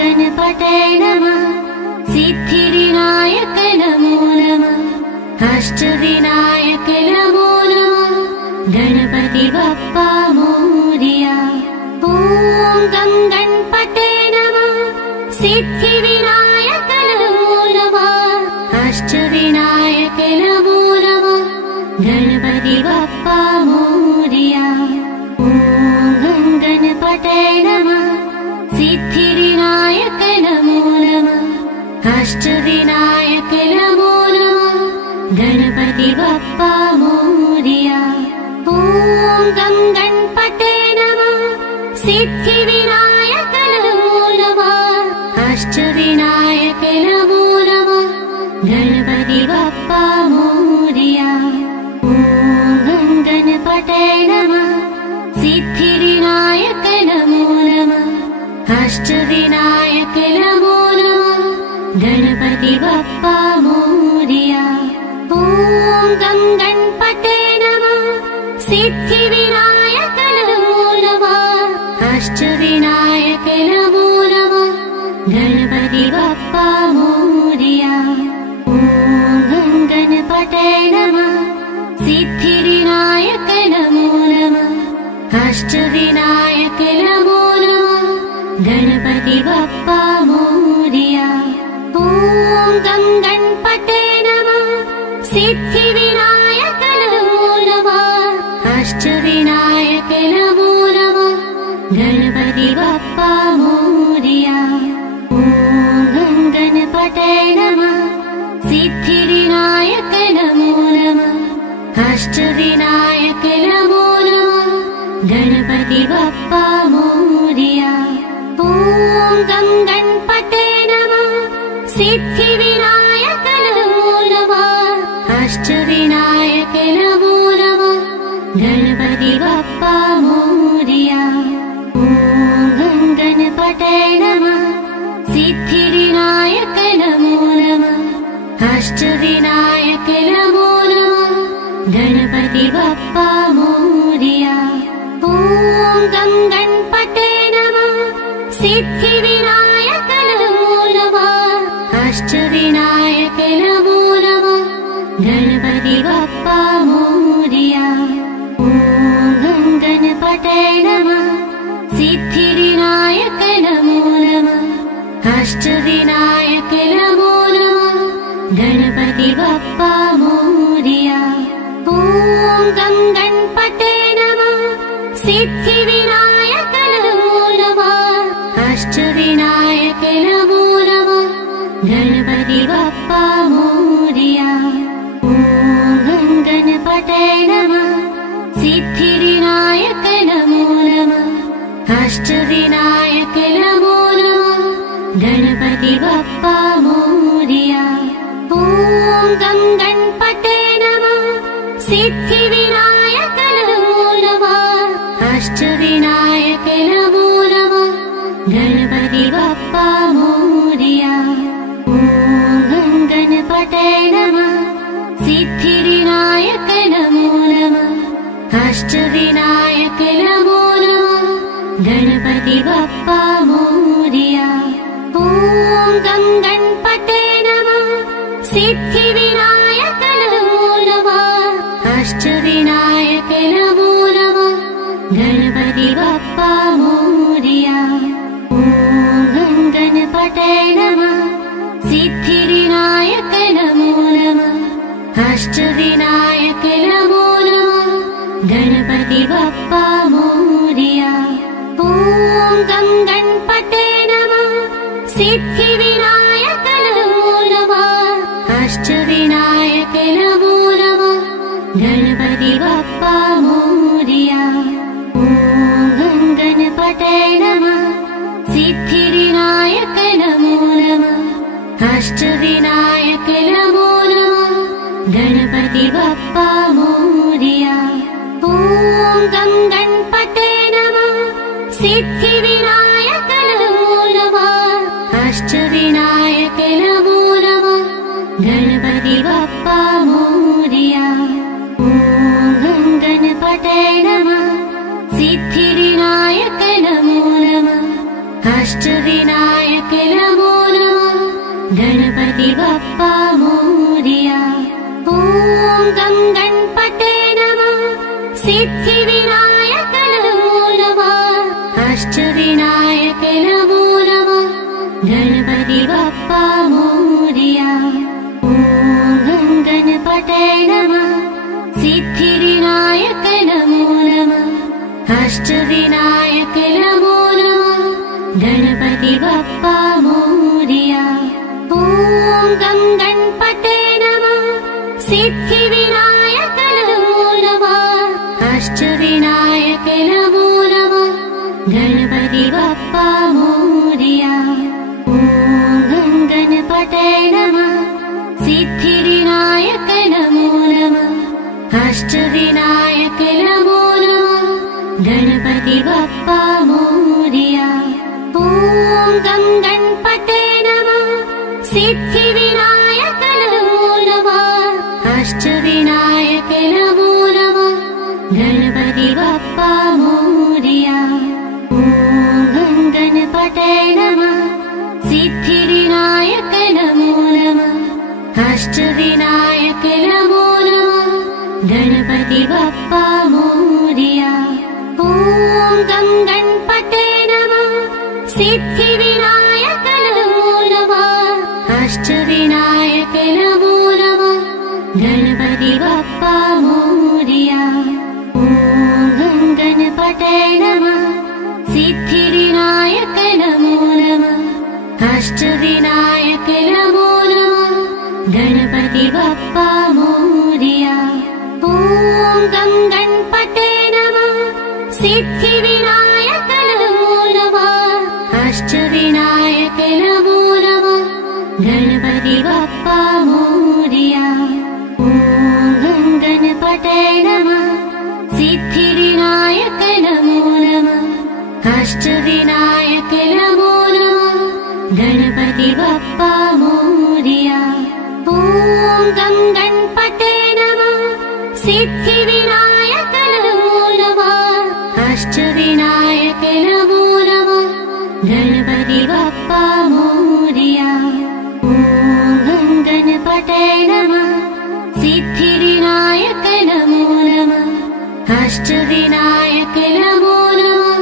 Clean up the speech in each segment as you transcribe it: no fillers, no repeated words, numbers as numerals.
गणपतये नमः। सिद्धिविनायक नमो नमः। अष्टविनायक नमो नमः। गणपति बप्पा मोरया। ॐ गं गणपतये नमः। सिद्धिविनायक नमो नमः। अष्टविनायक नमो नमः। गणपति बप्पा मोरया। ॐ गं गणपतये नमः। सिद्धिविनायक नमो नमः। अष्टविनायक नमो नमः। गणपति बप्पा मोरया। ॐ गं गणपतये नमः। सिद्धिविनायक नमो नमः। अष्टविनायक नमो नमः। गणपति बप्पा मोरया। ॐ गं गणपतये नमः। सिद्धिविनायक नमो नमः। अष्टविनायक नमो नमः। गणपति बप्पा मोरया। ॐ गं गणपतये नमः। सिद्धिविनायक नमो नमः। अष्टविनायक नमो नमः। गणपति बप्पा मोरया। ॐ गं गणपतये नमः। सिद्धिविनायक नमो नमः। अष्टविनायक नमो नमः। गणपति बप्पा मोरया। ॐ गं गणपतये नमः। सिद्धिविनायक नमो नमः। अष्टविनायक नमो नमः। गणपति बप्पा मोरया। ॐ गं गणपतये नमः। सिद्धिविनायक नमो नमः। अष्टविनायक नमो नमः। गणपति बप्पा मोरया। ॐ गं गणपतये नमः। सिद्धिविनायक नमो नमः। अष्टविनायक नमो नमः। गणपति बप्पा मोरया। ॐ गं गणपतये नमः। सिद्धिविनायक नमो नमः। अष्टविनायक नमो नमः। गणपति बप्पा मोरया। ॐ गं गणपतये नमः। सिद्धिविनायक नमो नमः। अष्टविनायक नमो नमः। गणपति बप्पा मोरया। ॐ गं गणपतये नमः। सिद्धिविनायक नमो नमः। अष्टविनायक नमो नमः। गणपति बप्पा मोरया। ॐ गं गणपतये नमः। सिद्धिविनायक नमो नमः। अष्टविनायक नमो नमः। गणपति बप्पा मोरया। ॐ गं गणपतये नमः। सिद्धिविनायक नमो नमः। अष्टविनायक नमो नमः। गणपति बप्पा मोरया। ॐ गं गणपतये नमः। सिद्धिविनायक नमो नमः। अष्टविनायक नमो नमः। गणपति बप्पा मोरया। ॐ गं गणपतये नमः। सिद्धिविनायक नमो नमः। अष्टविनायक नमो नमः। गणपति बप्पा मोरया। ॐ गं गणपतये नमः। सिद्धिविनायक नमो नमः। अष्टविनायक नमो नमः। गणपति बप्पा मोरया। ॐ गं गणपतये नमः। सिद्धिविनायक नमो नमः। अष्टविनायक नमो नमः। गणपति बप्पा मोरया। ॐ गं गणपतये नमः। सिद्धिविनायक नमो नमः। अष्टविनायक नमो नमः। गणपति बप्पा मोरया। ॐ गं गणपतये नमः। सिद्धिविनायक नमो नमः। अष्टविनायक नमो नमः। गणपति बप्पा मोरया। ॐ गं गणपतये नमः। सिद्धिविनायक नमो नमः। अष्टविनायक नमो नमः। गणपति बप्पा मोरया। ॐ गं गणपतये नमः। सिद्धिविनायक नमो नमः अष्टविनायक नमो नमः गणपति बप्पा मोरया ॐ गं गणपते नमः सिद्धिविनायक नमो नमः अष्टविनायक नमो नमः गणपति बप्पा मोरया ॐ गं गणपते नमः सिद्धिविनायक नमो नमः अष्टविनायक नमो नमः गणपति बप्पा मोरया ॐ गं गणपते नमः सिद्धिविनायक नमो नमः अष्टविनायक नमो नमः गणपति बप्पा मोरया ॐ गं गणपते नमः सिद्धिविनायक नमो नमः अष्टविनायक नमो नमः गणपति बप्पा मोरया ॐ गं गणपते नमः सिद्धिविनायक नमो नमः अष्टविनायक नमो नमः गणपति बप्पा मोरया ॐ गं गणपते नमः सिद्धिविनायक नमो नमः अष्टविनायक नमो नमः गणपति बप्पा मोरया ॐ गं गणपते नमः सिद्धिविनायक नमो नमः अष्टविनायक नमो नमः गणपति बप्पा मोरया ॐ गं गणपते नमः सिद्धिविनायक नमो नमः अष्टविनायक नमो नमः गणपति बप्पा मोरया ॐ गं गणपते नमः सिद्धिविनायक नमो नमः अष्टविनायक नमो नमः गणपति बप्पा मोरया ॐ गं गणपते नमः सिद्धिविनायक नमो नमः अष्टविनायक नमो नमः गणपति बप्पा मोरया ॐ गं गणपते नमः सिद्धिविनायक नमो नमः अष्टविनायक नमो नमः गणपति बप्पा मोरया ॐ गं गणपते नमः सिद्धिविनायक नमो नमः अष्टविनायक नमो नमः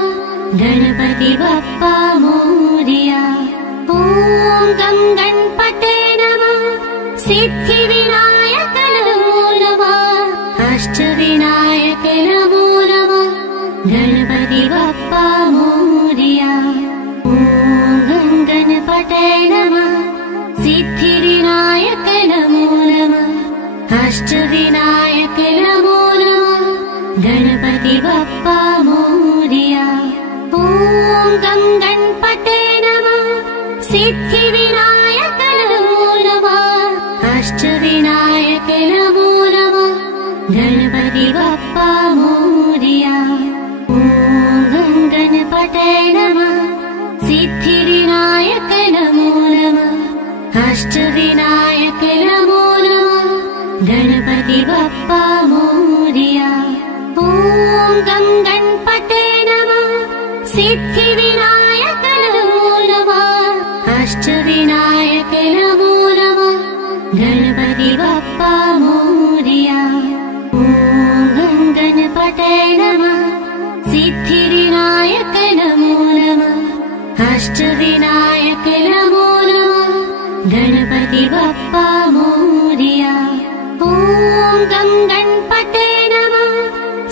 गणपति बप्पा मोरया ॐ गं गणपते नमः सिद्धिविनायक नमो नमः अष्टविनायक नमो नमः गणपति बप्पा मोरया ॐ गं गणपते नमः सिद्धिविनायक नमो नमः अष्टविनायक नमो नमः गणपति बप्पा मोरया ॐ गं गणपते नमः सिद्धिविनायक नमो नमः अष्टविनायक नमो नमः गणपति बप्पा मोरया ॐ गं गणपते नमः सिद्धिविनायक नमो नमः अष्टविनायक नमो नमः गणपति बप्पा मोरया ॐ गं गणपते नमः सिद्धिविनायक नमो नमः अष्टविनायक नमो नमः गणपति बप्पा मोरया ॐ गं गणपते नमः सिद्धिविनायक नमो नमः अष्टविनायक नमो नमः गणपति बप्पा मोरया ॐ गं गणपते नमः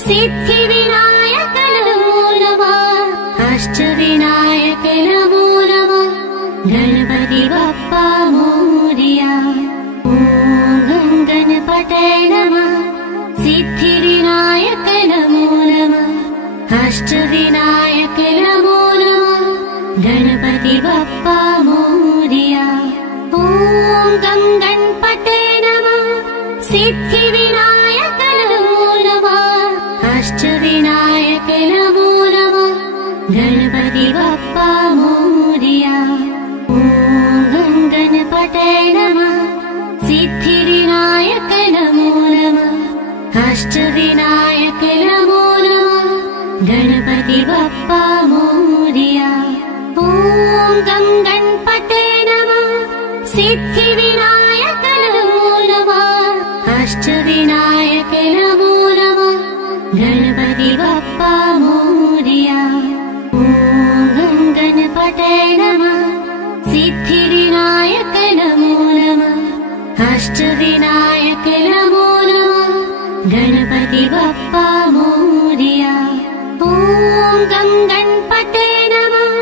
सिद्धिविनायक नमो नमः अष्टविनायक नमो नमः गणपति बप्पा मोरया ॐ गं गणपते नमः सिद्धिविनायक नमो नमः अष्टविनायक नमो नमः गणपति बप्पा मोरया ॐ गं गणपते नमः सिद्धिविनायक नमो नमः अष्टविनायक नमो नमः गणपति बप्पा मोरया ॐ गं गणपते नमः सिद्धिविनायक नमो नमः अष्टविनायक नमो नमः गणपति बप्पा मोरया। ॐ गं गणपते नमः। सिद्धिविनायक नमो नमः। अष्टविनायक नमो नमः। गणपति बप्पा मोरया। ॐ गं गणपते नमः। सिद्धिविनायक नमो नमः। अष्टविनायक नमो नमः। गणपति बप्पा मोरया। ॐ गं गणपते नमः।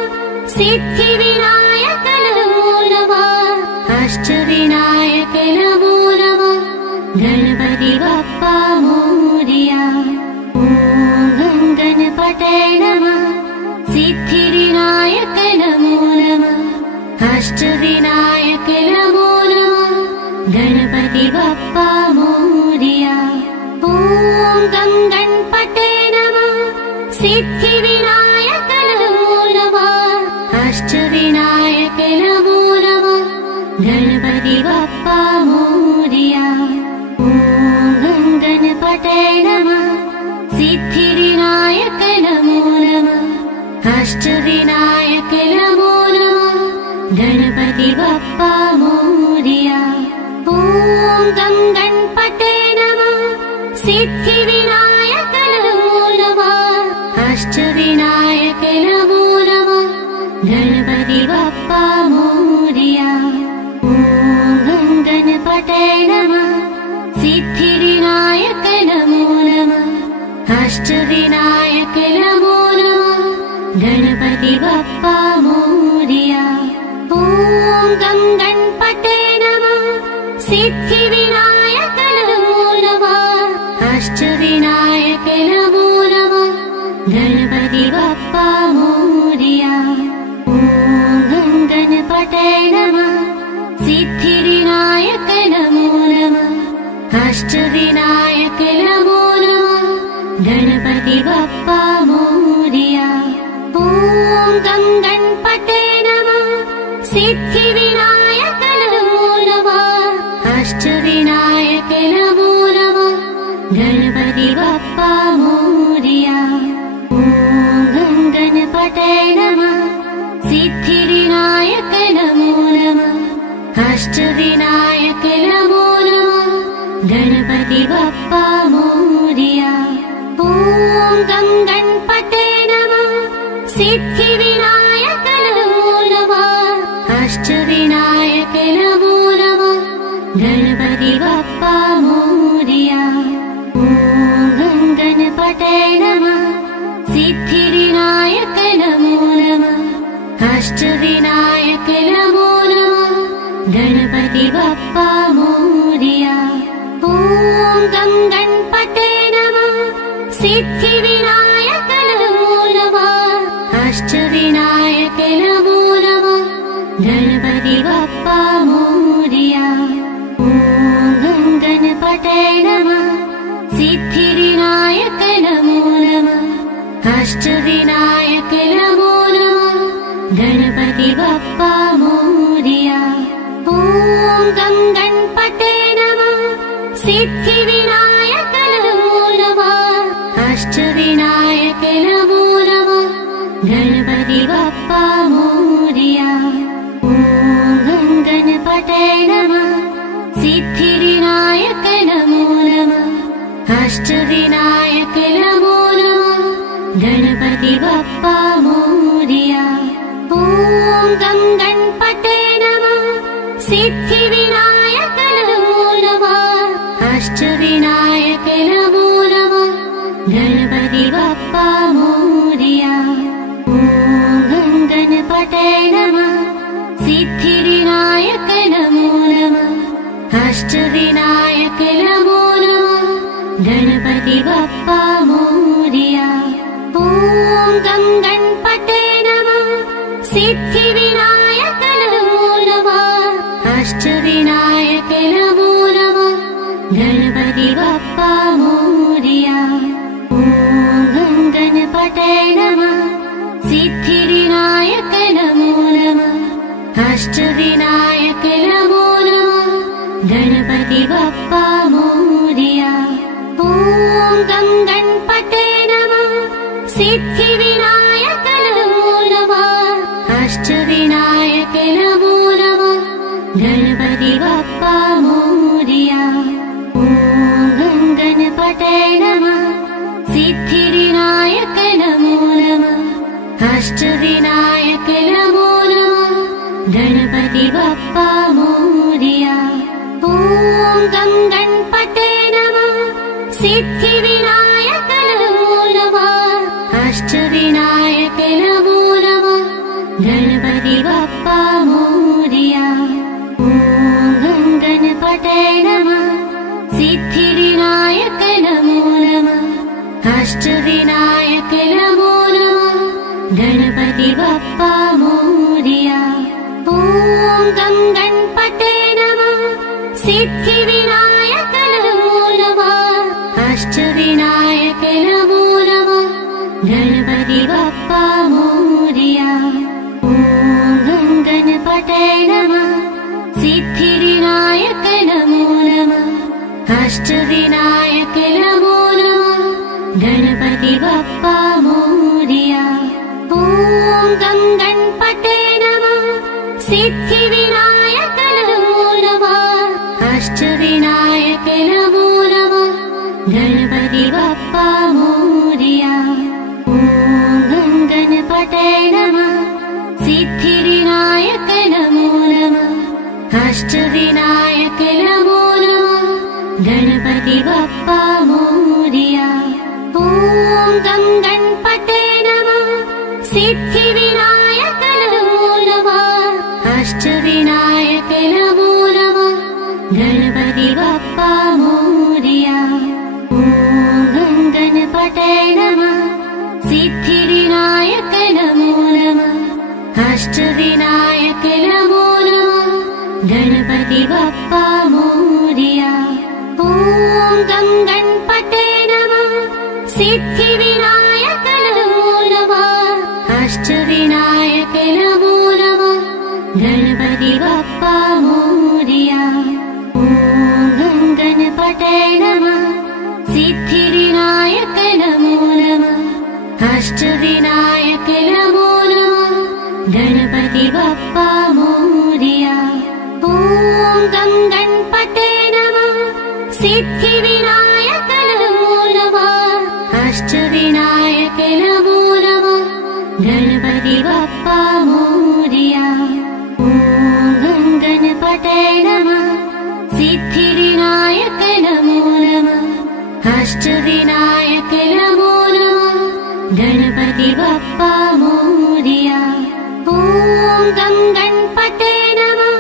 सिद्धिविनायक नमो नमः। अष्टविनायक नमो नमः। गणपति बप्पा मोरया। ॐ गं गणपते नमः। सिद्धिविनायक नमो नमः। अष्टविनायक नमो नमः। गणपति बप्पा मोरया। ॐ गं गणपते नमः। सिद्धिविनायक नमो नमः। अष्टविनायक नमो नमः। गणपति बप्पा मोरया। ॐ गं गणपते नमः। सिद्धिविनायक नमो नमः। अष्टविनायक नमो नमः। गणपति बप्पा मोरया। ॐ गं गणपते नमः। सिद्धिविनायक नमो नमः। अष्टविनायक नमो नमः। गणपति बप्पा मोरया। ॐ गं गणपते नमः। सिद्धिविनायक नमो नमः। अष्टविनायक नमो नमः। गणपति बप्पा मोरया। ॐ गं गणपते नमः। सिद्धिविनायक नमो नमः। अष्टविनायक नमो नमः। गणपति बप्पा मोरया। ॐ गं गणपते नमः। सिद्धिविनायक नमो नमः। अष्टविनायक नमो नमः। गणपति बप्पा मोरया। ॐ गं गणपते नमः। सिद्धिविनायक नमो नमः। अष्टविनायक नमो नमः। गणपति बप्पा मोरया। ॐ गं गणपते नमः। सिद्धिविनायक नमो नमः। अष्टविनायक नमो नमः। गणपति बप्पा मोरया। ॐ गं गणपते नमः। सिद्धिविनायक नमो नमः। अष्टविनायक नमो नमः। गणपति बप्पा मोरया। ॐ गं गणपते नमः। सिद्धिविनायक नमो नमः। अष्टविनायक नमो नमः। गणपति बप्पा मोरया। ॐ गं गणपते नमः। सिद्धिविनायक नमो नमः। अष्टविनायक नमो नमः। गणपति बप्पा मोरया। ॐ गं गणपते नमः। सिद्धिविनायक नमो नमः। अष्टविनायक नमो नमः। गणपति बप्पा मोरया। ॐ गं गणपते नमः। सिद्धिविनायक नमो नमः। अष्टविनायक नमो नमः। गणपति बप्पा मोरया। ॐ गं गणपते नमः। सिद्धिविनायक नमो नमः। अष्टविनायक नमो नमः। गणपति बप्पा मोरया। ॐ गं गणपते नमः। सिद्धिविनायक नमो नमः। अष्टविनायक नमो नमः। गणपति बप्पा मोरया। ॐ गं गणपते नमः। सिद्धिविनायक नमो नमः। अष्टविनायक नमो नमः। गणपति बप्पा मोरया। ॐ गं गणपते नमः। सिद्धिविनायक नमो नमः। अष्टविनायक नमो नमः। गणपति बप्पा मोरया। ॐ गं गणपते नमः। सिद्धिविनायक नमो नमः। अष्टविनायक नमो नमः। गणपति बप्पा मोरया। ॐ गं गणपते नमः। सिद्धिविनायक नमो नमः अष्टविनायक नमो नमः गणपति बप्पा मोरया ॐ गं गणपतये नमः सिद्धिविनायक नमो नमः अष्टविनायक नमो नमः गणपति बप्पा मोरया ॐ गं गणपतये नमः सिद्धिविनायक नमो नमः अष्टविनायक नमो नमः गणपति बप्पा मोरया ॐ गं गणपतये नमः सिद्धिविनायक नमो नमः अष्टविनायक नमो नमः गणपति बप्पा मोरया ॐ गं गणपतये नमः सिद्धिविनायक नमो नमः अष्टविनायक नमो नमः गणपति बप्पा मोरया ॐ गं गणपतये नमः सिद्धिविनायक नमो नमः अष्टविनायक नमो नमः गणपति बप्पा मोरया ॐ गं गणपतये नमः सिद्धिविनायक नमो नमः अष्टविनायक नमो नमः गणपति बप्पा मोरया ॐ गं गणपतये नमः सिद्धिविनायक नमो नमः अष्टविनायक नमो नमः गणपति बप्पा मोरया ॐ गं गणपतये नमः सिद्धिविनायक नमो नमः अष्टविनायक नमो नमः गणपति बप्पा मोरया ॐ गं गणपतये नमः सिद्धिविनायक नमो नमः अष्टविनायक नमो नमः गणपति बप्पा मोरया ॐ गं गणपतये नमः सिद्धिविनायक नमो नमः अष्टविनायक नमो नमः गणपति बप्पा मोरया ॐ गं गणपतये नमः सिद्धिविनायक नमो नमः अष्टविनायक नमो नमः गणपति बप्पा मोरया ॐ गं गणपतये नमः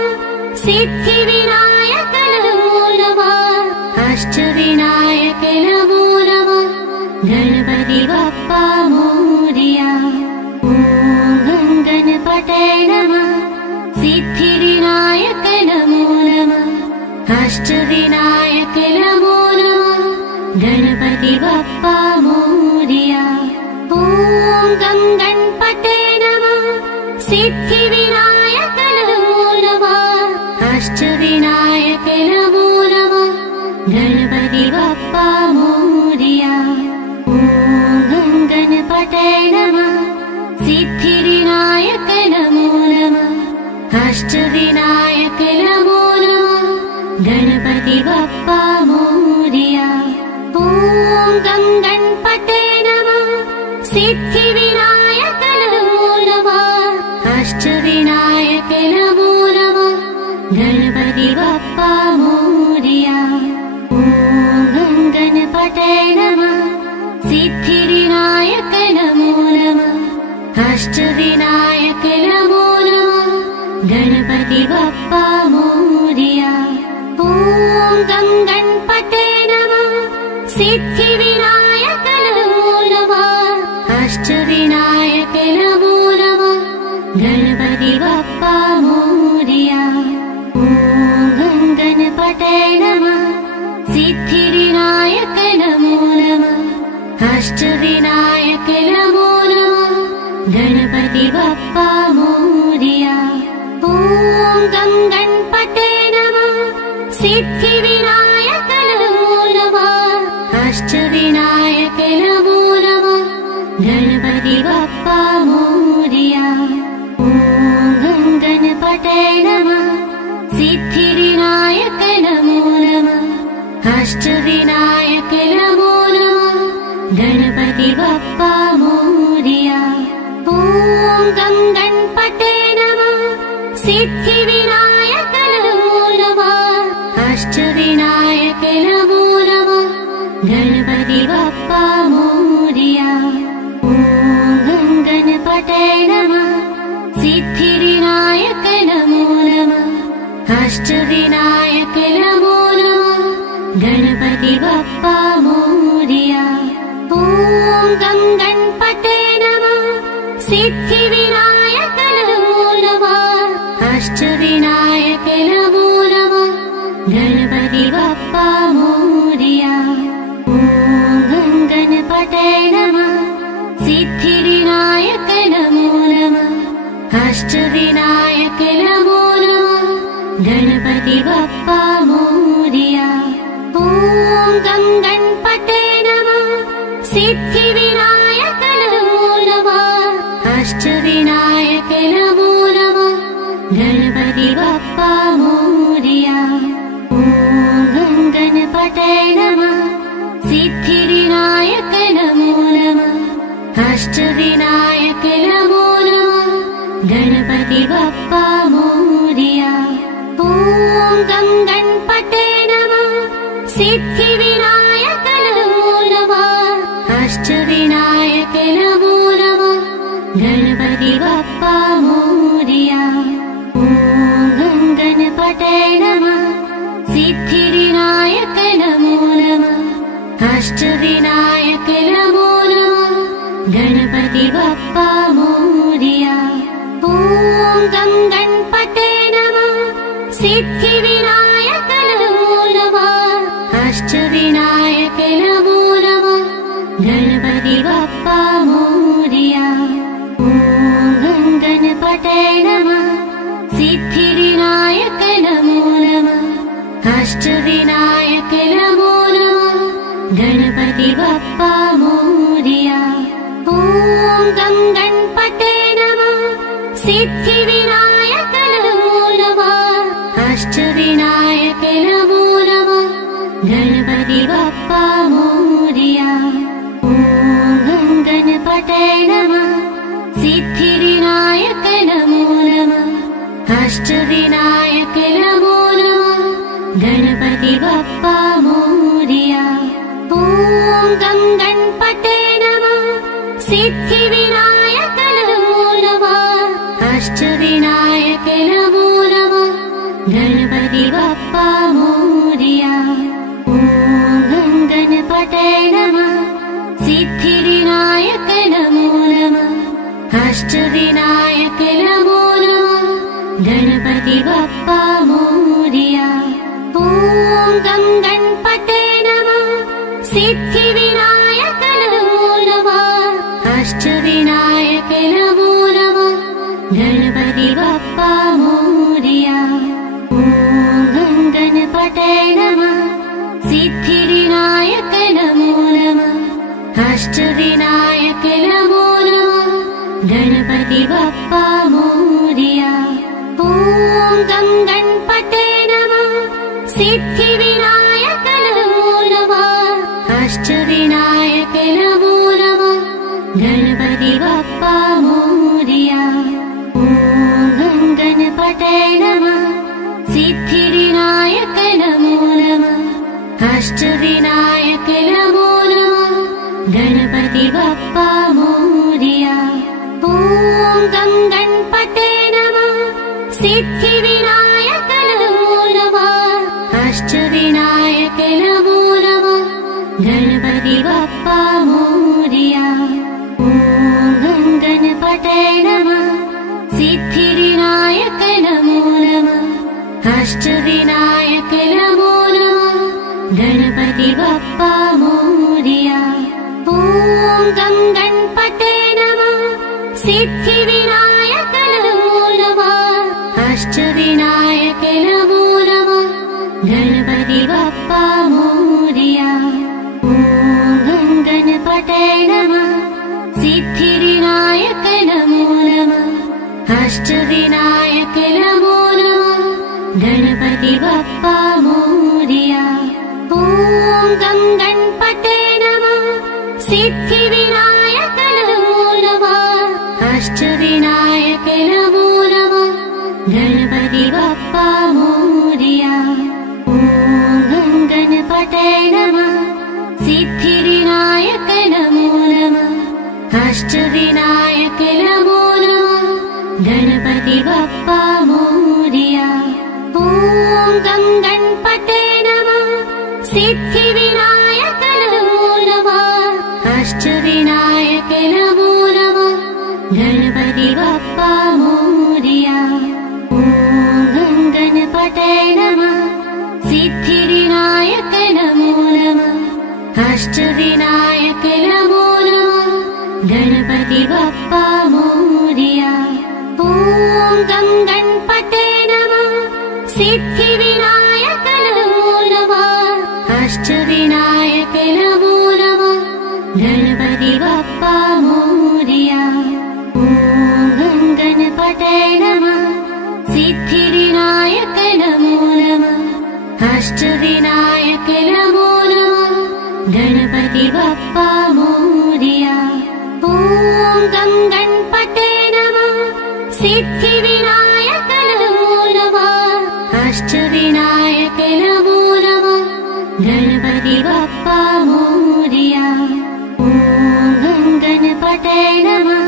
सिद्धिविनायक नमो नमः अष्टविनायक नमो नमः गणपति बप्पा मोरया ॐ गं गणपतये नमः सिद्धिविनायक नमो नमः अष्टविनायक नमो नमः गणपति बप्पा मोरया ॐ गं गणपतये नमः सिद्धिविनायक नमो नमः अष्टविनायक नमो नमः गणपति बप्पा मोरया ॐ गं गणपतये नमः सिद्धिविनायक नमो नमः अष्टविनायक नमो नमः गणपति बप्पा मोरया ॐ गं गणपतये नमः सिद्धिविनायक नमो नमः अष्टविनायक नमो नमः गणपति बप्पा मोरया ॐ गं गणपतये नमः सिद्धिविनायक नमो नमः अष्टविनायक नमो नमः गणपति बप्पा मोरया ॐ गं गणपतये नमः सिद्धिविनायक नमो नमः अष्टविनायक नमो नमः गणपति बप्पा मोरया ॐ गं गणपतये नमः सिद्धिविनायक नमो नमः अष्टविनायक नमो नमः गणपति बप्पा मोरया ॐ गं गणपतये नमः सिद्धिविनायक नमो नमः अष्टविनायक नमो नमः गणपति बप्पा मोरया ॐ गं गणपतये नमः सिद्धिविनायक नमो नमः अष्टविनायक नमो नमः गणपति बप्पा मोरया ॐ गं गणपतये नमः सिद्धिविनायक नमो नमः अष्टविनायक नमो नमः गणपति बप्पा गं गणपते नमः सिद्धिविनायक नमो नमः अष्टविनायक नमो नमः गणपति बप्पा मोरया ॐ गं गणपते नमः सिद्धिविनायक नमो नमः अष्टविनायक नमो नमः गणपति बप्पा मोरया ॐ गं गणपते नमः सिद्धिविनायक नमो नमः अष्टविनायक नमो नमः गणपति बप्पा मोरया ॐ गं गणपते नमः सिद्धिविनायक नमो नमः अष्टविनायक नमो नमः गणपति बप्पा मोरया ॐ गं गणपते नमः सिद्धिविनायक नमो नमः अष्टविनायक नमो नमः गणपति बप्पा मोरया ॐ गं गणपते नमः सिद्धिविनायक नमो नमः अष्टविनायक नमो नमः गणपति बप्पा मोरया ॐ गं गणपते नमः सिद्धिविनायक नमो नमः अष्टविनायक नमो नमः गणपति बप्पा मोरया ॐ गं गणपते नमः सिद्धिविनायक नमो नमः अष्टविनायक नमो नमः गणपति बप्पा मोरया ॐ गं गणपते नमः सिद्धिविनायक नमो नमः अष्टविनायक नमो नमः गणपति बप्पा मोरया ॐ गं गणपते नमः सिद्धिविनायक नमो नमः अष्टविनायक नमो नमः गणपति बप्पा मोरया ॐ गं गणपते नमः सिद्धिविनायक नमो नमः अष्टविनायक नमो नमः गणपति बप्पा मोरया ॐ गं गणपते नमः सिद्धिविनायक नमो नमः अष्टविनायक नमो नमः गणपति बप्पा मोरया ॐ गं गणपते नमः सिद्धिविनायक नमो नमः अष्टविनायक नमो नमः गणपति बप्पा मोरया ॐ गं गणपते नमः सिद्धिविनायक नमो नमः अष्टविनायक नमो नमः गणपति बप्पा मोरया ॐ गं गणपते नमः सिद्धिविनायक नमो नमः अष्टविनायक नमो नमः गणपति बप्पा मोरया ॐ गं गणपते नमः सिद्धिविनायक नमो नमः अष्टविनायक नमो नमः गणपति बप्पा मोरया ॐ गं गणपते नमः सिद्धिविनायक नमो नमः अष्टविनायक नमो नमः गणपति बप्पा मोरया ॐ गं गणपते नमः सिद्धिविनायक नमो नमः अष्टविनायक नमो नमः गणपति बप्पा मोरया ॐ गं गणपते नमः सिद्धिविनायक नमो नमः अष्टविनायक नमो नमः गणपति बप्पा मोरया ॐ गं गणपते नमः सिद्धिविनायक नमो नमः अष्टविनायक नमो नमः गणपति बप्पा मोरया ॐ गं गणपते नमः सिद्धिविनायक नमो नमः अष्टविनायक नमो नमः गणपति बप्पा मोरया ॐ गं गणपते नमः सिद्धिविनायक नमो नमः अष्टविनायक नमो नमः गणपति बप्पा मोरया ॐ गं गणपते नमः सिद्धिविनायक नमो नमः अष्टविनायक अष्टविनायक नमो नमः गणपति बप्पा मोरया। ॐ गं गणपते नमः सिद्धिविनायक नमो नमः अष्टविनायक नमो नमः गणपति बप्पा मोरया। ॐ गं गणपते नमः सिद्धिविनायक नमो नमः अष्टविनायक नमो नमः गणपति बप्पा मोरया। ॐ गं गणपते नमः सिद्धिविनायक नमो नमः अष्टविनायक नमो नमः गणपति बप्पा मोरया। ॐ गं गणपते नमः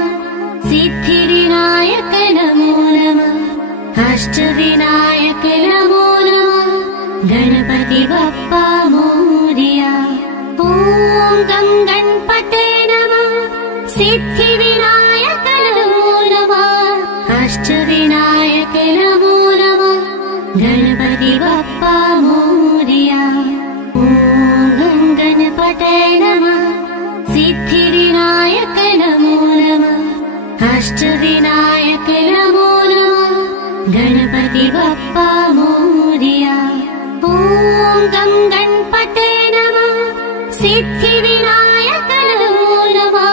सिद्धिविनायक नमो नमः अष्टविनायक नमो नमः गणपति बप्पा मोरया। ॐ गं गणपते नमः सिद्धिविनायक नमो नमः अष्टविनायक नमो नमः गणपति बप्पा मोरया। ॐ गं गणपते नमः सिद्धिविनायक नमो नमः अष्टविनायक नमो नमः गणपति बप्पा मोरया। ॐ गं गणपते नमः सिद्धिविनायक नमो नमः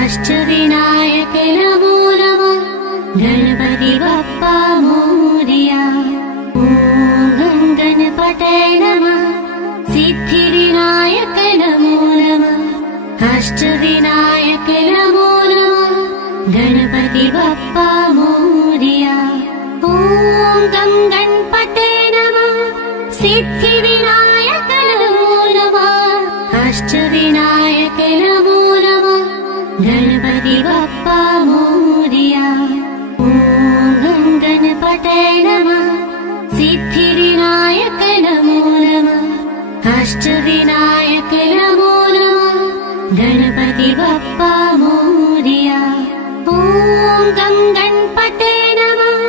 अष्टविनायक नमो नमः गणपति बप्पा मोरया। ॐ गं गणपते नमः सिद्धिविनायक नमो नमः अष्टविनायक नमो नमः गणपति बप्पा मोरया। ॐ गं गणपते नमः सिद्धिविनायक नमो नमः अष्टविनायक नमो नमः गणपति बप्पा मोरया। ॐ गं गणपते नमः सिद्धिविनायक नमो नमः अष्टविनायक नमो नमः गणपति बप्पा मोरया। ॐ गं गणपते नमः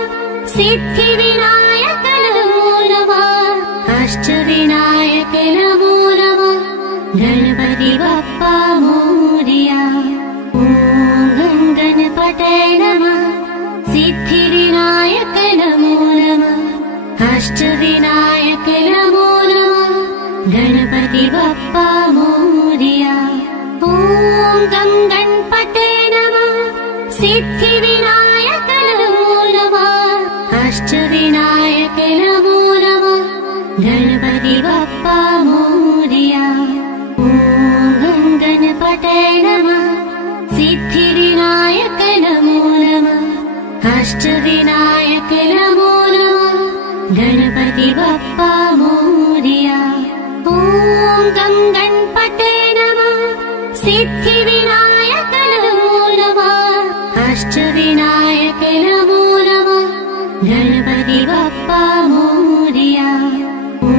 सिद्धिविनायक नमो नमः अष्टविनायक नमो नमः गणपति बप्पा मोरया। ॐ गं गणपते नमः सिद्धिविनायक नमो नमः अष्टविनायक नमो नमः गणपति बप्पा मोरया। ॐ गं गणपते नमः सिद्धिविनायक नमो नमः अष्टविनायक नमो नमः गणपति बप्पा मोरया। ॐ गं गणपते नमः सिद्धिविनायक नमो नमः अष्टविनायक नमो नमः गणपति बप्पा मोरया। ॐ गं गणपते नमः सिद्धिविनायक नमो नमः अष्टविनायक नमो नमः गणपति बप्पा मोरया। ॐ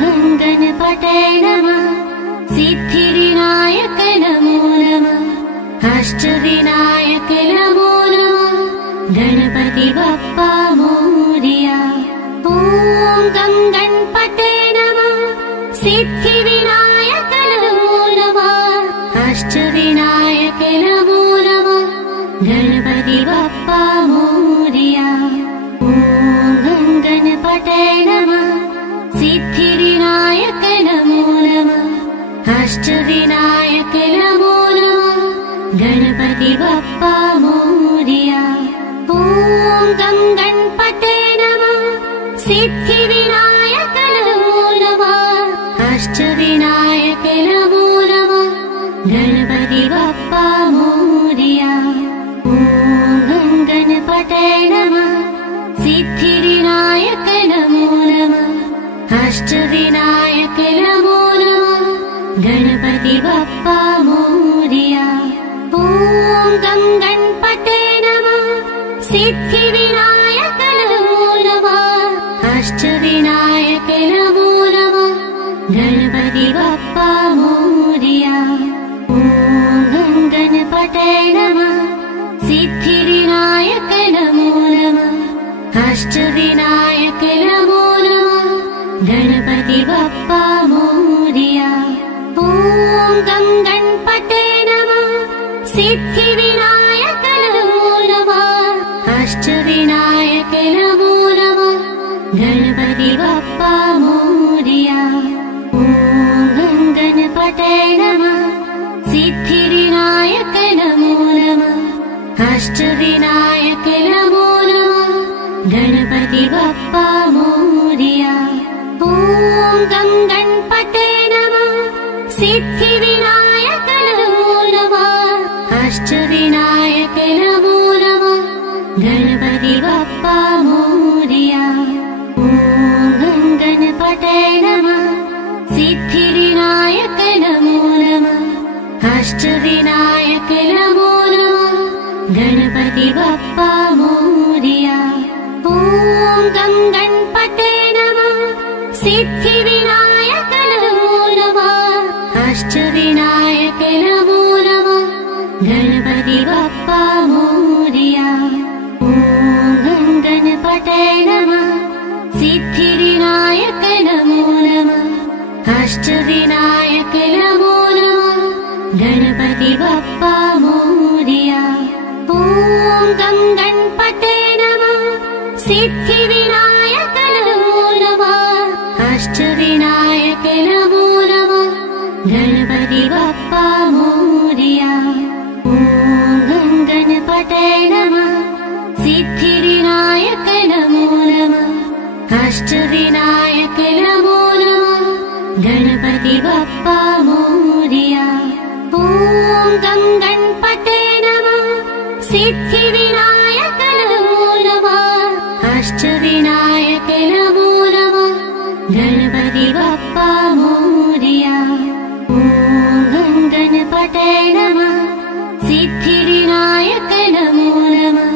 गं गणपते नमः सिद्धिविनायक नमो नमः अष्टविनायक नमो नमः गणपति बप्पा मोरया। ॐ गं गणपते नमः सिद्धिविनायक नमो नमः अष्टविनायक नमो नमः गणपति बप्पा मोरया। ॐ गं गणपते नमः सिद्धिविनायक नमो नमः अष्टविनायक नमो नमः गणपति बप्पा मोरया। ॐ गं गणपते नमः सिद्धिविनायक नमो नमः अष्टविनायक नमो नमः गणपति बप्पा मोरया। ॐ गं गणपते नमः सिद्धिविनायक नमो नमः अष्टविनायक नमो नमः गणपति बप्पा मोरया। ॐ गं गणपते नमः सिद्धिविनायक नमो नमः अष्टविनायक नमो नमः गणपति बप्पा मोरया। ॐ गं गणपते नमः सिद्धिविनायक नमो नमः अष्टविनायक नमो नमः गणपति बप्पा मोरया। ॐ अष्टविनायक नमो नमः गणपति बप्पा मोरया। ॐ गं गणपते नमः सिद्धिविनायक नमो नमः अष्टविनायक नमो नमः गणपति बप्पा मोरया। ॐ गं गणपते नमः सिद्धिविनायक नमो नमः अष्टविनायक नमो नमः गणपति बप्पा मोरया। ॐ गं गणपते नमः सिद्धिविनायक नमो नमः अष्टविनायक नमो नमः गणपति बप्पा मोरया। ॐ गं गणपते नमः सिद्धिविनायक नमो नमः अष्टविनायक नमो नमः गणपति बप्पा मोरया। ॐ गं गणपते नमः सिद्धिविनायक नमो नमः अष्टविनायक नमो नमः गणपति बप्पा मोरया। ॐ गं गणपते नमः सिद्धिविनायक नमो नमः अष्टविनायक नमो नमः गणपति बप्पा मोरया। ॐ गं गणपते नमः सिद्धिविनायक नमो नमः अष्टविनायक नमो नमः गणपति बप्पा मोरया। ॐ गं गणपते नमः सिद्धिविनायक नमो नमः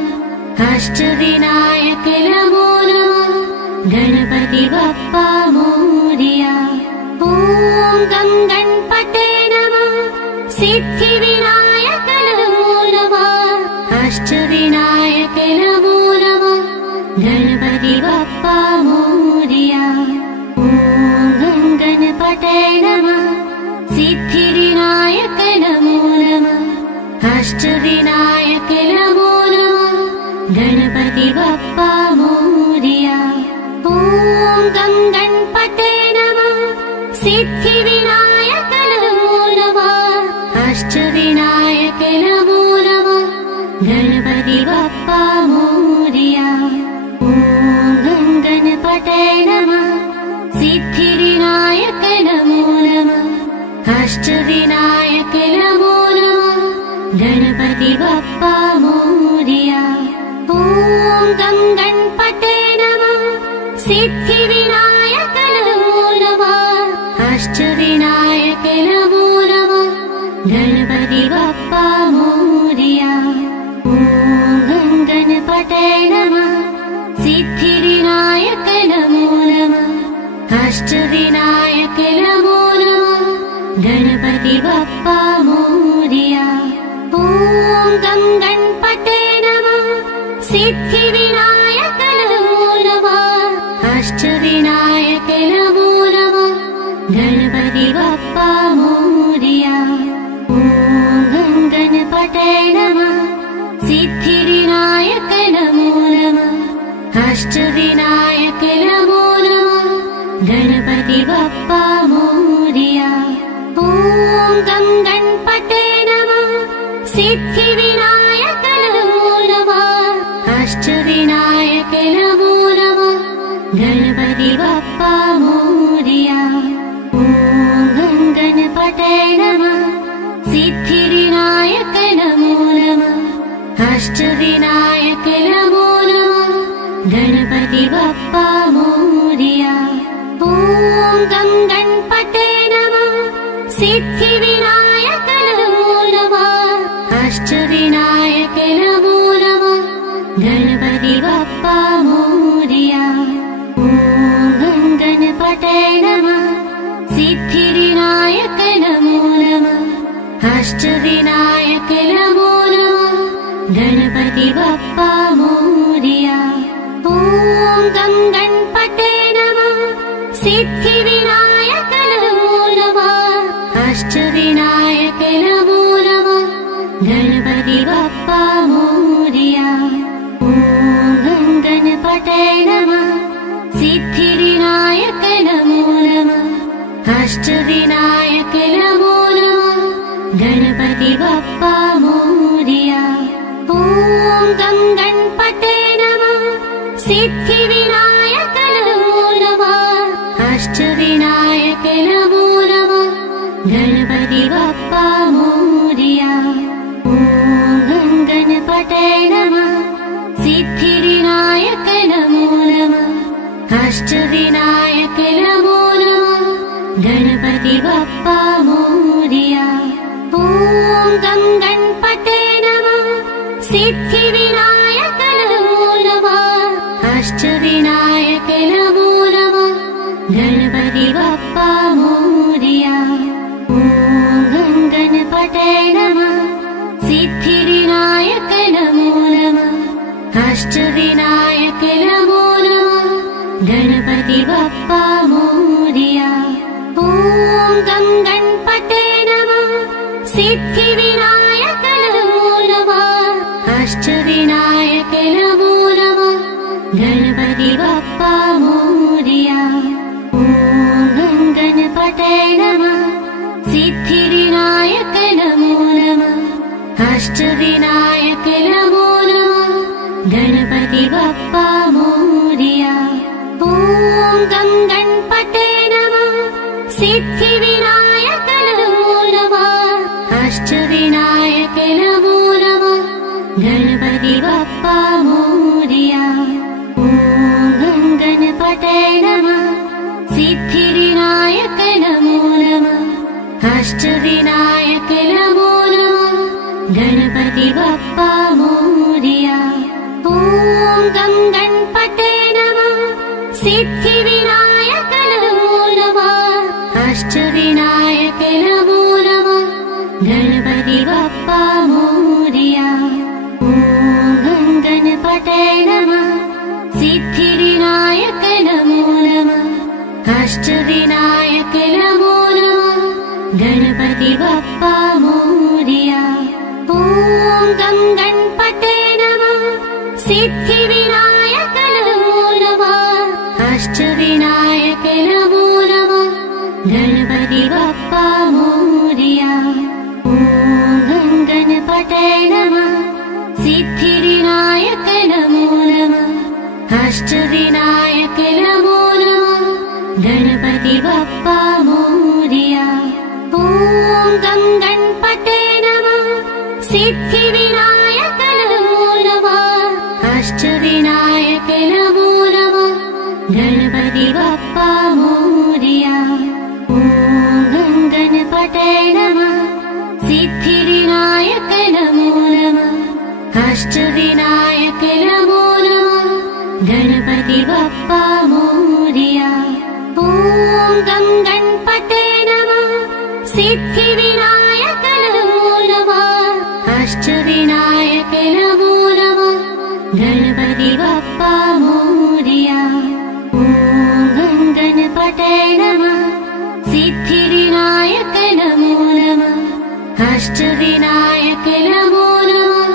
अष्टविनायक नमो नमः गणपति बप्पा मोरया। ॐ गं गणपते नमः सिद्धिविनायक नमो नमः अष्टविनायक नमो नमः गणपति बप्पा मोरया। ॐ गं गणपते नमः सिद्धिविनायक नमो नमः अष्टविनायक नमो नमः गणपति बप्पा मोरया। ॐ गं गणपते नमः सिद्धिविनायक नमो नमः अष्टविनायक नमो नमः गणपति बप्पा मोरया। ॐ गं गणपते नमः सिद्धिविनायक नमो नमः अष्टविनायक नमो नमः गणपति बप्पा मोरया। ॐ गं गणपते नमः सिद्धिविनायक नमो नमः अष्टविनायक नमो नमः गणपति बप्पा मोरया। ॐ गं गणपते नमः सिद्धिविनायक नमो नमः अष्टविनायक नमो नमः गणपति बप्पा मोरया। ॐ गं गणपते नमः सिद्धिविनायक नमो नमः अष्टविनायक नमो नमः गणपति बप्पा मोरया। ॐ गं गणपते नमः सिद्धिविनायक नमो नमः अष्टविनायक नमो नमः गणपति बप्पा मोरया। ॐ गं गणपते नमः सिद्धिविनायक नमो नमः अष्टविनायक नमो नमः गणपति बप्पा मोरया। ॐ गं गणपते नमः सिद्धिविनायक नमो नमः अष्टविनायक नमो नमः गणपति बप्पा मोरया। ॐ गं गणपते नमः सिद्धिविनायक नमो नमः अष्टविनायक नमो नमः गणपति बप्पा मोरया। ॐ गं गणपते नमः सिद्धिविनायक नमो नमः अष्टविनायक नमो नमः गणपति बप्पा मोरया। ॐ गं गणपते नमः सिद्धिविनायक नमो नमः अष्टविनायक नमो नमः गणपति बप्पा मोरया। ॐ गं गणपते नमः सिद्धिविनायक नमो नमः अष्टविनायक नमो नमः गणपति बप्पा मोरया। ॐ गं गणपते नमः सिद्धिविनायक नमो नमः अष्टविनायक नमो नमः गणपति बप्पा मोरया ॐ गं गणपते नमः सिद्धिविनायक नमो नमः अष्टविनायक नमो नमः गणपति बप्पा मोरया ॐ गं गणपते नमः सिद्धिविनायक नमो नमः अष्टविनायक नमो नमः गणपति बप्पा मोरया ॐ गं गणपते नमः सिद्धिविनायक नमो नमः अष्टविनायक नमो नमः गणपति बप्पा मोरया ॐ गं गणपते नमः सिद्धिविनायक नमो नमः अष्टविनायक नमो नमः गणपति बप्पा मोरया ॐ गं गणपते नमः सिद्धिविनायक नमो नमः अष्टविनायक नमो नमः गणपति बप्पा मोरया ॐ गं गणपते नमः सिद्धिविनायक नमो नमः अष्टविनायक नमो नमः गणपति बप्पा मोरया ॐ गं गणपते नमः सिद्धिविनायक नमो नमः अष्टविनायक नमो नमः गणपति बप्पा मोरया ॐ गं गणपते नमः सिद्धिविनायक नमो नमः अष्टविनायक नमो नमः गणपति बप्पा मोरया ॐ गं गणपते नमः सिद्धिविनायक नमो नमः अष्टविनायक नमो नमः गणपति बप्पा मोरया ॐ गं गणपते नमः सिद्धिविनायक नमो नमः अष्टविनायक नमो नमः गणपति बप्पा मोरया ॐ गं गणपते नमः सिद्धिविनायक नमो नमः अष्टविनायक नमो नमः गणपति बप्पा मोरया ॐ गं गणपते नमः सिद्धिविनायक नमो नमः अष्टविनायक नमो नमः गणपति बप्पा मोरया ॐ गं गणपते नमः सिद्धिविनायक नमो नमः अष्टविनायक नमो नमः गणपति बप्पा मोरया ॐ गं गणपते नमः सिद्धिविनायक नमो नमः अष्टविनायक नमो नमः गणपति बप्पा मोरया ॐ गं गणपते नमः सिद्धिविनायक नमो नमः अष्टविनायक नमो नमः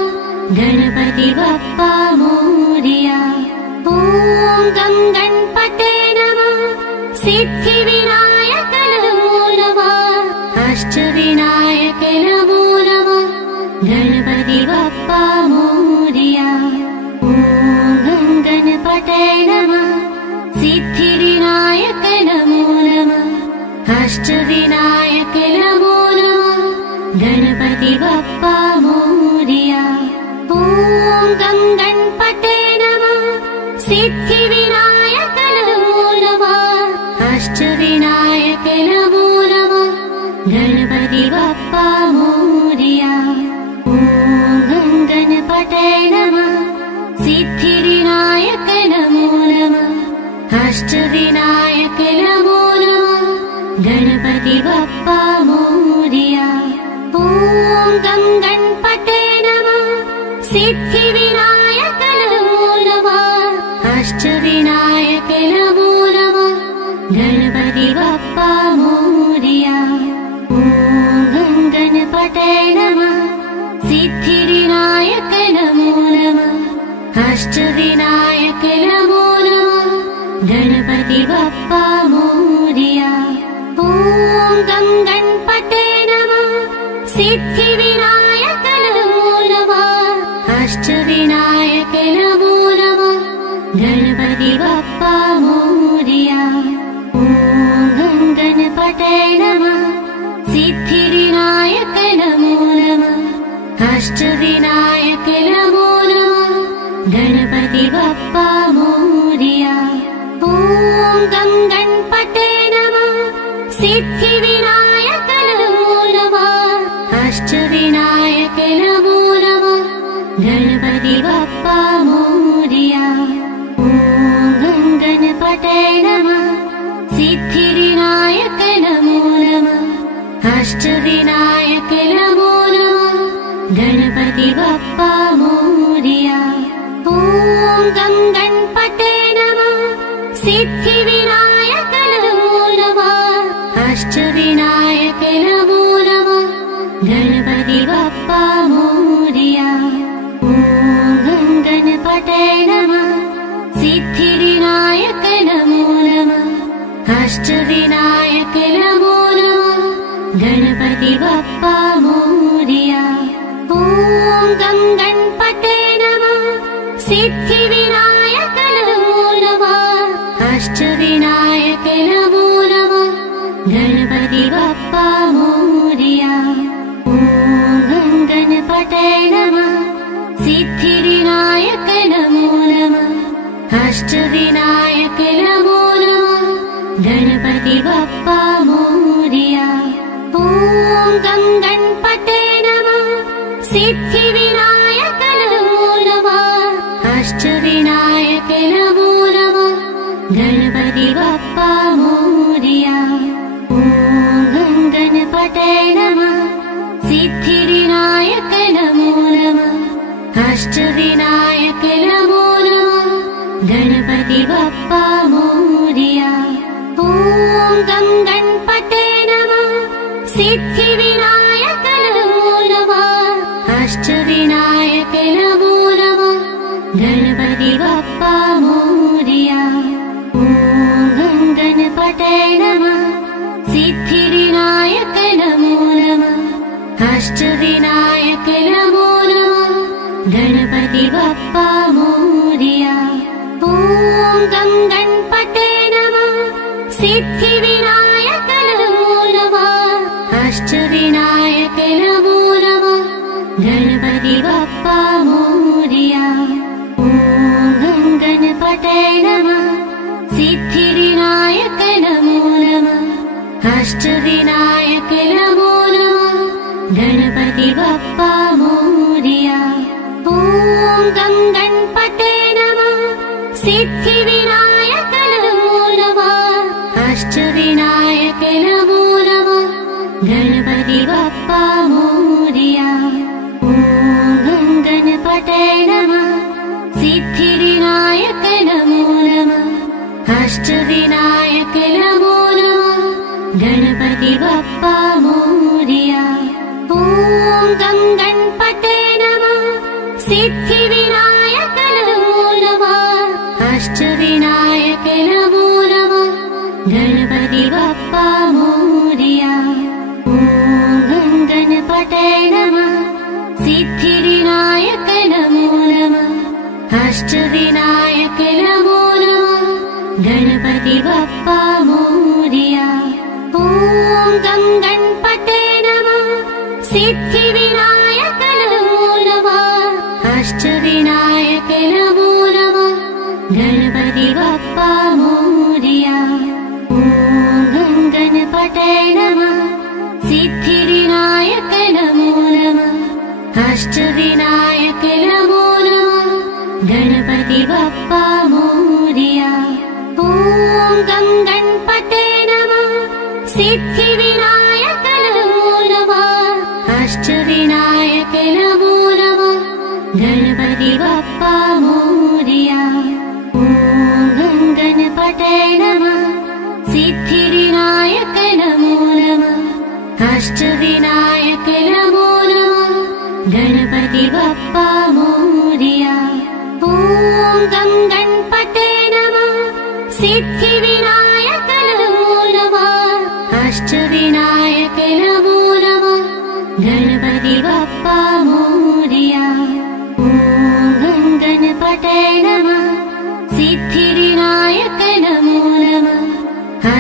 गणपति बप्पा मोरया ॐ गं गणपते नमः सिद्धिविनायक नमो नमः अष्टविनायक नमो नमः गणपति बप्पा मोरया ॐ गं गणपते नमः सिद्धिविनायक नमो नमः अष्टविनायक नमो नमः गणपति बप्पा मोरया ॐ गं गणपते नमः सिद्धिविनायक नमो नमः अष्टविनायक नमो नमः गणपति बप्पा मोरया ॐ गं गणपते नमः सिद्धिविनायक नमो नमः अष्टविनायक नमो नमः गणपति बप्पा मोरया ॐ गं गणपते नमः सिद्धिविनायक नमो नमः अष्टविनायक नमो नमः गणपति बप्पा मोरया ॐ गं गणपते नमः सिद्धिविनायक नमो नमः अष्टविनायक नमो नमः गणपति बप्पा मोरया ॐ गं गणपते नमः सिद्धिविनायक नमो नमः अष्टविनायक नमो नमः गणपति बप्पा मोरया। ॐ गणपतये नमः सिद्धिविनायक नमो नमः अष्टविनायक नमो नमः गणपति बप्पा मोरया। ॐ गणपतये नमः सिद्धिविनायक नमो नमः अष्टविनायक नमो नमः गणपति बप्पा मोरया। ॐ गणपतये नमः सिद्धिविनायक नमो नमः अष्टविनायक नमो नमः गणपति बप्पा मोरया। ॐ गणपतये नमः सिद्धिविनायक नमो नमः अष्टविनायक नमो नमः गणपति बप्पा मोरया। ॐ गणपतये नमः सिद्धिविनायक नमो नमः अष्टविनायक नमो नमः गणपति बप्पा मोरया। ॐ गणपतये नमः सिद्धिविनायक नमो नमः अष्टविनायक नमो नमः गणपति बप्पा मोरया। ॐ गणपतये नमः सिद्धिविनायक नमो नमः अष्टविनायक नमो नमः गणपति बप्पा मोरया। ॐ गणपतये नमः सिद्धिविनायक नमो नमः अष्टविनायक नमो नमः गणपति बप्पा मोरया। ॐ गणपतये नमः सिद्धिविनायक नमो नमः अष्टविनायक नमो नमः गणपति बप्पा मोरया। ॐ गणपतये नमः सिद्धिविनायक नमो नमः अष्टविनायक नमो नमः गणपति बप्पा मोरया। ॐ गणपतये नमः सिद्धिविनायक नमो नमः अष्टविनायक नमो नमः गणपति बप्पा मोरया। ॐ गणपतये नमः सिद्धिविनायक नमो नमः अष्टविनायक नमो नमः गणपति बप्पा मोरया। ॐ गणपतये नमः सिद्धिविनायक नमो नमः अष्टविनायक नमो नमः गणपति बप्पा मोरया। ॐ गणपतये नमः सिद्धिविनायक नमो नमः अष्टविनायक नमो नमः गणपति बप्पा मोरया। ॐ गणपतये नमः सिद्धिविनायक नमो नमः अष्टविनायक नमो नमः गणपति बप्पा मोरया। ॐ गणपतये नमः सिद्धिविनायक नमो नमः अष्टविनायक नमो नमः गणपति बप्पा मोरया। ॐ गणपतये नमः सिद्धिविनायक नमो नमः अष्टविनायक नमो नमः गणपति बप्पा मोरया। ॐ गणपतये नमः सिद्धिविनायक नमो नमः अष्टविनायक नमो नमः गणपति बप्पा मोरया। ॐ गणपतये नमः सिद्धिविनायक नमो नमः अष्टविनायक नमो नमः गणपति बप्पा मोरया। ॐ गणपतये नमः सिद्धिविनायक नमो नमः अष्टविनायक नमो नमः गणपति बप्पा मोरया। ॐ गणपतये नमः सिद्धिविनायक नमो नमः अष्टविनायक नमो नमः गणपति बप्पा मोरया। ॐ गणपतये नमः सिद्धिविनायक नमो नमः अष्टविनायक नमो नमः गणपति बप्पा मोरया। ॐ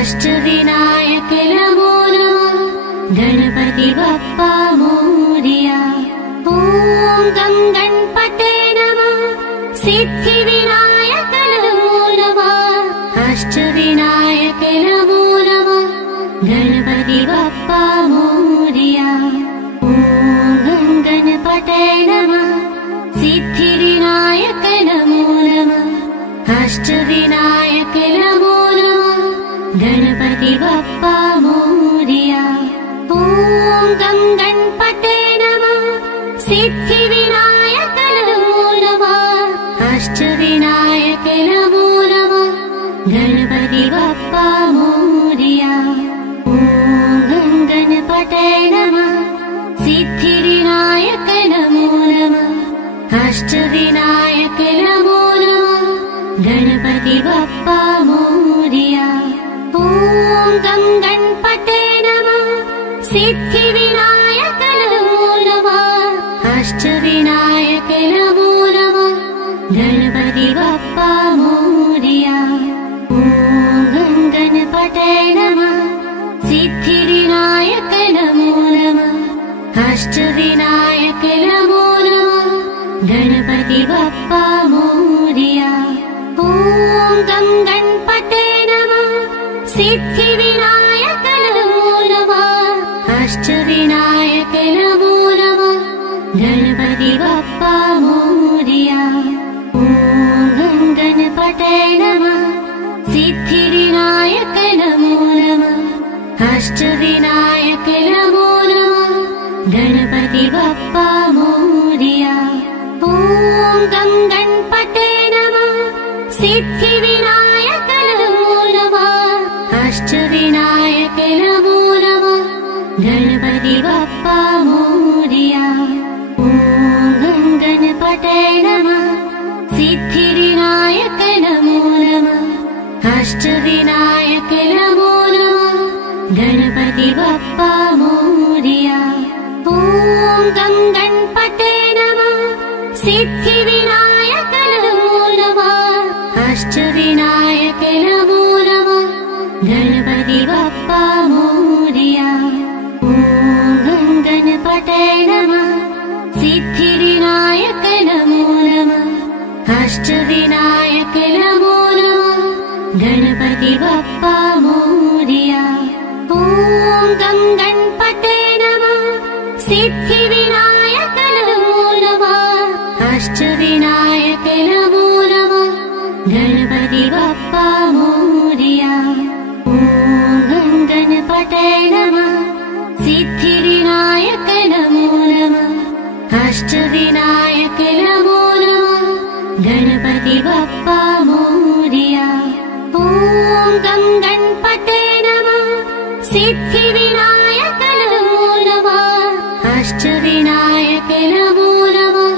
अष्टविनायक नमो नमः गणपति बप्पा मोरया। ॐ गं गणपते नमः सिद्धिविनायक नमो नमः अष्टविनायक नमो नमः गणपति बप्पा मोरया। ॐ गं गणपते नमः सिद्धिविनायक नमो नमः अष्टविनायक नमो नमः गणपति बप्पा मोरया। ॐ गं गणपते नमः सिद्धिविनायक नमो नमः अष्टविनायक नमो नमः गणपति बप्पा मोरया। ॐ गं गणपते नमः सिद्धिविनायक नमो नमः अष्टविनायक नमो नमः गणपति बप्पा मोरया। ॐ गं गणपते नमः सिद्धिविनायक नमो नमः अष्टविनायक नमो नमः गणपति बप्पा मोरया। ॐ गं गणपते नमः सिद्धिविनायक नमो नमः अष्टविनायक नमो नमः गणपति बप्पा मोरया। ॐ गं गणपते नमः सिद्धिविनायक नमो नमः अष्टविनायक नमो नमः गणपति बप्पा मोरया। ॐ गं गणपते नमः सिद्धिविनायक नमो नमः अष्टविनायक नमो नमः गणपति बप्पा मोरया। ॐ गं गणपते नमः सिद्धिविनायक नमो नमः अष्टविनायक नमो नमः गणपति बप्पा मोरया। ॐ गं गणपते नमः सिद्धिविनायक नमो नमः अष्टविनायक नमो नमः गणपति बप्पा मोरया। ॐ गं गणपते नमः सिद्धिविनायक नमो नमः अष्टविनायक नमो नमः गणपति बप्पा मोरया। ॐ गं गणपते नमः सिद्धिविनायक नमो नमः अष्टविनायक नमो नमः गणपति बप्पा मोरया। ॐ गं गणपते नमः सिद्धिविनायक नमो नमः अष्टविनायक नमो नमः गणपति बप्पा मोरया। ॐ गं गणपते नमः सिद्धिविनायक नमो नमः अष्टविनायक नमो नमः गणपति बप्पा मोरया। ॐ गं गणपते नमः सिद्धिविनायक नमो नमः अष्टविनायक नमो नमः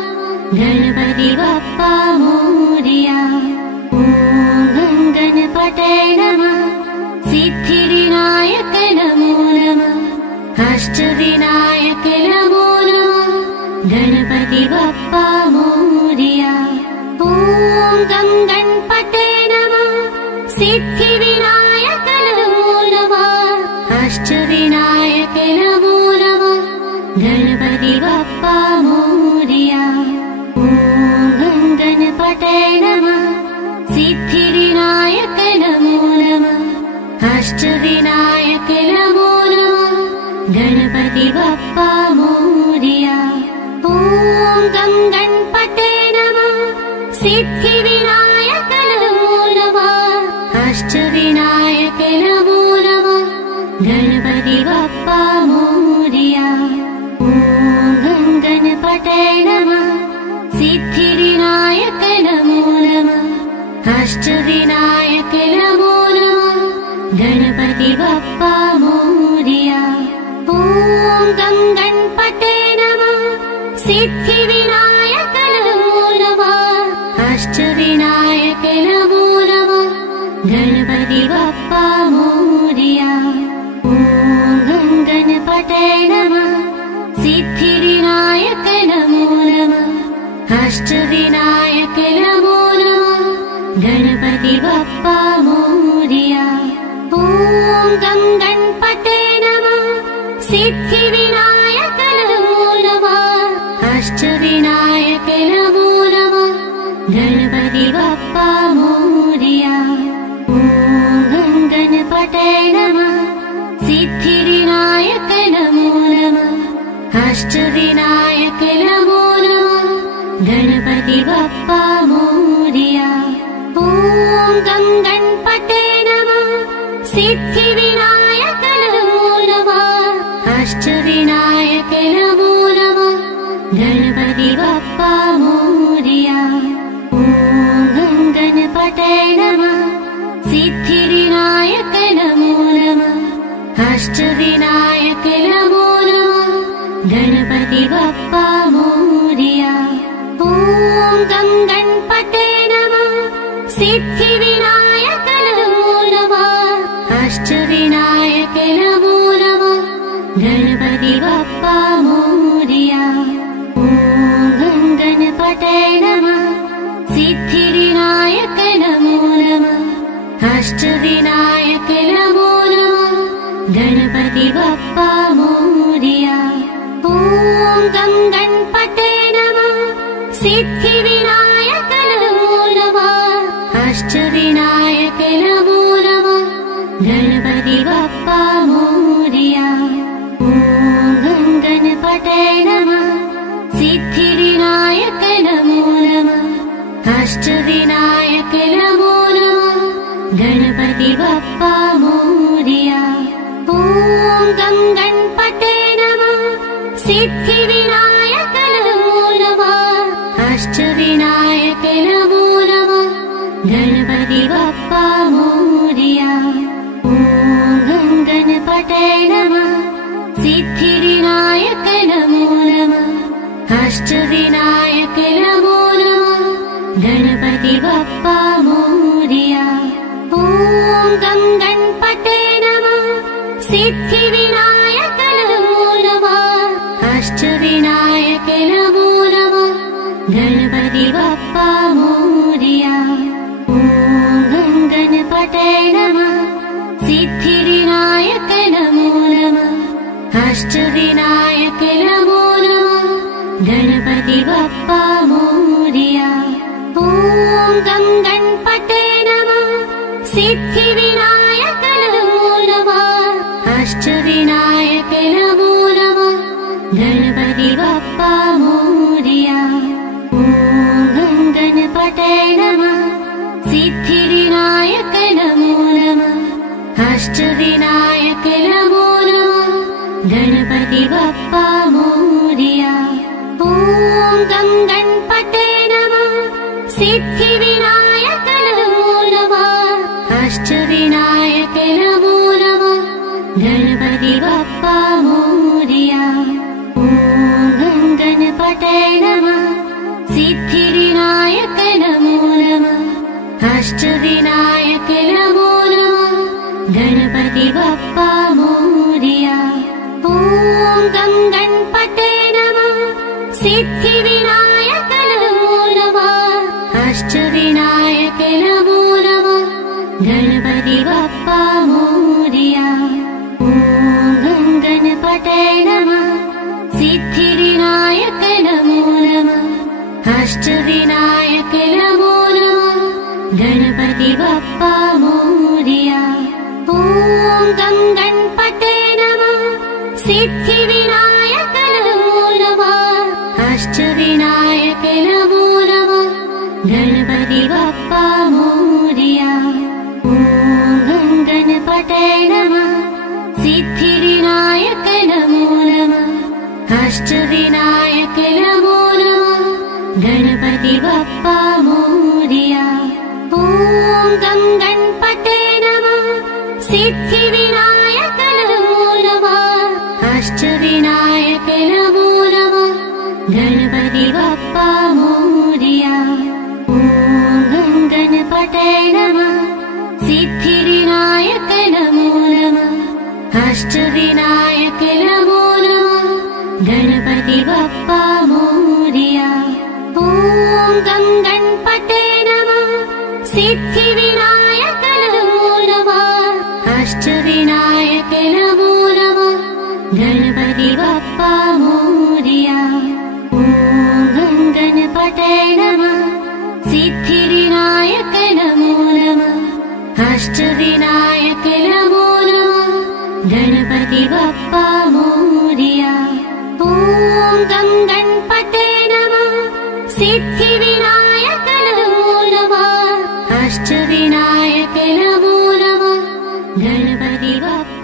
गणपति बप्पा मोरया। ॐ गं गणपते नमः सिद्धिविनायक नमो नमः अष्टविनायक नमो नमः गणपति बप्पा मोरया। ॐ गं गणपते नमः सिद्धिविनायक नमो नमः अष्टविनायक नमो नमः गणपति बप्पा मोरया। ॐ गं गणपते नमः सिद्धिविनायक नमो नमः अष्टविनायक नमो नमः गणपति बप्पा मोरया। ॐ गं गणपते नमः सिद्धिविनायक नमो नमः अष्टविनायक नमो नमः गणपति बप्पा मोरया। ॐ गं गणपते नमः सिद्धिविनायक नमो नमः अष्टविनायक नमो नमः गणपति बप्पा मोरया। ॐ गं गणपते नमः सिद्धिविनायक नमो नमः अष्टविनायक नमो नमः गणपति बप्पा मोरया। ॐ गं गणपते नमः सिद्धिविनायक नमो नमः अष्टविनायक नमो नमः गणपति बप्पा मोरया। ॐ बप्पा मोरया। ॐ गं गणपते नमः। सिद्धिविनायक नमो नमः। अष्टविनायक नमो नमः। गणपति बप्पा मोरया। ॐ गं गणपते नमः। सिद्धिविनायक नमो नमः। अष्टविनायक नमो नमः। गणपति बप्पा मोरया। ॐ गं गणपते नमः। सिद्धिविनायक नमो नमः। अष्टविनायक नमो नमः। गणपति बप्पा मोरया। ॐ गं गणपते नमः। सिद्धिविनायक नमो नमः। अष्टविनायक नमो नमः। गणपति बप्पा मोरया। ॐ गं गणपते नमः। सिद्धिविनायक नमो नमः। अष्टविनायक नमो नमः। गणपति बप्पा मोरया। ॐ गं गणपते नमः। सिद्धिविनायक नमो नमः। अष्टविनायक नमो नमः। गणपति बप्पा मोरया। ॐ गं गणपते नमः। सिद्धिविनायक नमो नमः। अष्टविनायक नमो नमः। गणपति बप्पा मोरया। ॐ गं गणपते नमः। सिद्धिविनायक नमो नमः। अष्टविनायक नमो नमः। गणपति बप्पा मोरया। ॐ गं गणपते नमः। सिद्धिविनायक नमो नमः। अष्टविनायक नमो नमः। गणपति बप्पा मोरया। ॐ गं गणपते नमः। सिद्धिविनायक नमो नमः। अष्टविनायक नमो नमः। गणपति बप्पा मोरया। ॐ गं गणपते नमः। सिद्धिविनायक नमो नमः। अष्टविनायक नमो नमः। गणपति बप्पा मोरया। ॐ गं गणपते नमः। सिद्धिविनायक नमो नमः। अष्टविनायक नमो नमः। गणपति बप्पा मोरया। ॐ गं गणपते नमः। सिद्धिविनायक नमो नमः। अष्टविनायक नमो नमः। गणपति बप्पा मोरया। ॐ गं गणपते नमः। सिद्धिविनायक नमो नमः। अष्टविनायक नमो नमः। गणपति बप्पा मोरया। ॐ गं गणपते नमः। सिद्धिविनायक नमो नमः। अष्टविनायक नमो नमः। गणपति बप्पा मोरया। ॐ गं गणपते नमः। सिद्धिविनायक नमो नमः। अष्टविनायक नमो नमः। गणपति बप्पा मोरया। ॐ गं गणपते नमः। सिद्धिविनायक नमो नमः। अष्टविनायक नमो नमः। गणपति बप्पा मोरया। ॐ गं गणपते नमः। सिद्धिविनायक नमो नमः। अष्टविनायक नमो नमः। गणपति बप्पा मोरया। ॐ गं गणपते नमः। सिद्धिविनायक नमो नमः। अष्टविनायक नमो नमः। गणपति बप्पा मोरया। ॐ गं गणपते नमः। सिद्धिविनायक नमो नमः। अष्टविनायक नमो नमः। गणपति बप्पा मोरया। ॐ गं गणपते नमः। सिद्धिविनायक नमो नमः। अष्टविनायक नमो नमः। गणपति बप्पा मोरया। ॐ गं गणपते नमः। सिद्धिविनायक नमो नमः। अष्टविनायक नमो नमः। गणपति बप्पा मोरया। ॐ गं गणपते नमः। सिद्धिविनायक नमो नमः। अष्टविनायक नमो नमः। गणपति बप्पा